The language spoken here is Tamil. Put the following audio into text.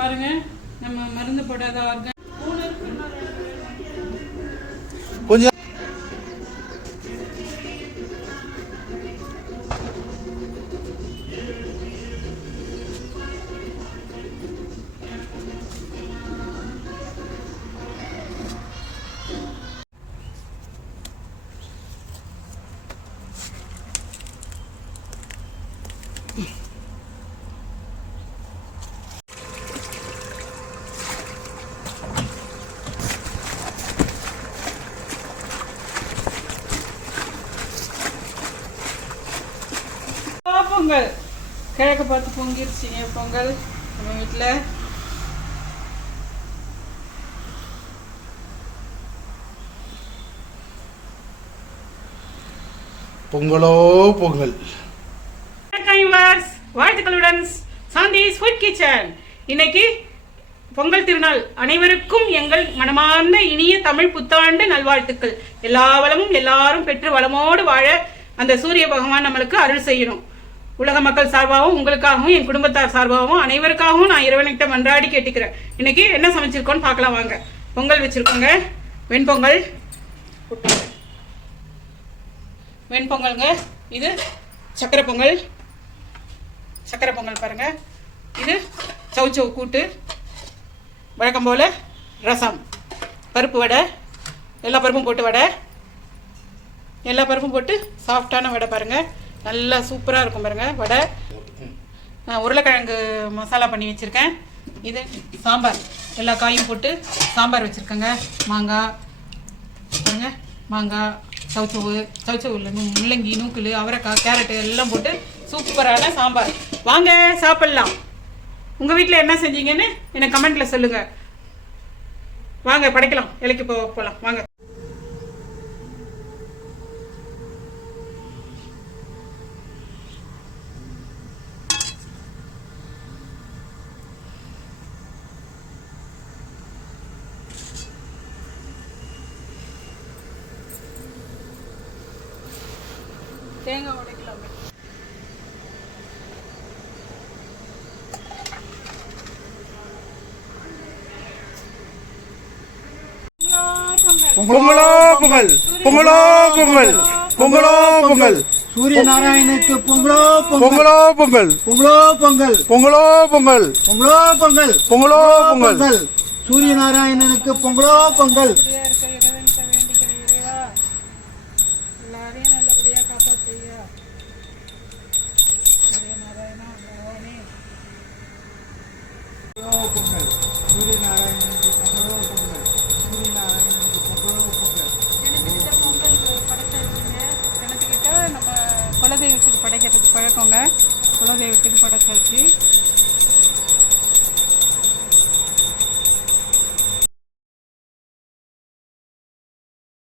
பாருங்க, நம்ம மருந்து போடாத ஆர்கான் கொஞ்சம் பொங்கல் கிழக்க பார்த்து பொங்கிருச்சிங்க. பொங்கல் நம்ம வீட்டில் பொங்கலோ பொங்கல். வாழ்த்துக்களுடன் சாந்தி ஸ்வீட் கிச்சன். இன்னைக்கு பொங்கல் திருநாள், அனைவருக்கும் எங்கள் மனமார்ந்த இனிய தமிழ் புத்தாண்டு நல்வாழ்த்துக்கள். எல்லா வளமும் எல்லாரும் பெற்று வளமோடு வாழ அந்த சூரிய பகவான் நம்மளுக்கு அருள் செய்யணும். உலக மக்கள் சார்பாகவும் உங்களுக்காகவும் என் குடும்பத்தார் சார்பாகவும் அனைவருக்காகவும் நான் இறைவன்கிட்ட மன்றாடி கேட்டுக்கிறேன். இன்னைக்கு என்ன சமைச்சிருக்கோன்னு பார்க்கலாம் வாங்க. பொங்கல் வச்சிருக்கோங்க, வெண்பொங்கல். வெண்பொங்கல்ங்க. இது சக்கரை பொங்கல். சக்கரை பொங்கல் பாருங்க. இது சவுச்சவு கூட்டு, வழக்கம் போல் ரசம், பருப்பு வடை, எல்லா பருப்பும் போட்டு வடை, எல்லா பருப்பும் போட்டு சாஃப்டான வடை பாருங்கள், நல்லா சூப்பராக இருக்கும் பாருங்கள் வடை. உருளைக்கிழங்கு மசாலா பண்ணி வச்சுருக்கேன். இது சாம்பார், எல்லா காயும் போட்டு சாம்பார் வச்சுருக்கேங்க. மாங்காய் பாருங்கள், மாங்காய், சவுச்சவு முள்ளங்கி, நூக்கல், அவரைக்காய், கேரட்டு எல்லாம் போட்டு சூப்பரான சாம்பார். வாங்க சாப்பிட்லாம். உங்கள் வீட்டில் என்ன செஞ்சீங்கன்னு எனக்கு கமெண்ட்டில் சொல்லுங்கள். வாங்க படைக்கலாம், இலைக்கு போகலாம் வாங்க. தேங்காய் உடைக்கலாமே. பொங்கலோ பொங்கல், பொங்கலோ பொங்கல், பொங்கலோ பொங்கல். சூரிய நாராயணனுக்கு பொங்கலோ பொங்கலோ பொங்கல், பொங்கலோ பொங்கல், பொங்கலோ பொங்கல், பொங்கலோ பொங்கல், பொங்கலோ பொங்கல். சூரிய நாராயணனுக்கு பொங்கலோ பொங்கல். எல்லாரையும் நல்லபடியாக காப்பாற்றியா சூரிய நாராயணா பகவானே. பொங்கல் சூரிய நாராயணனுக்கு பொங்கலோ பொங்கல், சூரிய நாராயணனுக்கு பொங்கலோ பொங்கல். கிணத்துக்கிட்ட பொங்கல் படைச்சாச்சுங்க. கிணத்துக்கிட்ட நம்ம குலதெய்வத்துக்கு படைக்கிறதுக்கு பழக்கங்க. குலதெய்வத்துக்கு படைச்சாச்சு.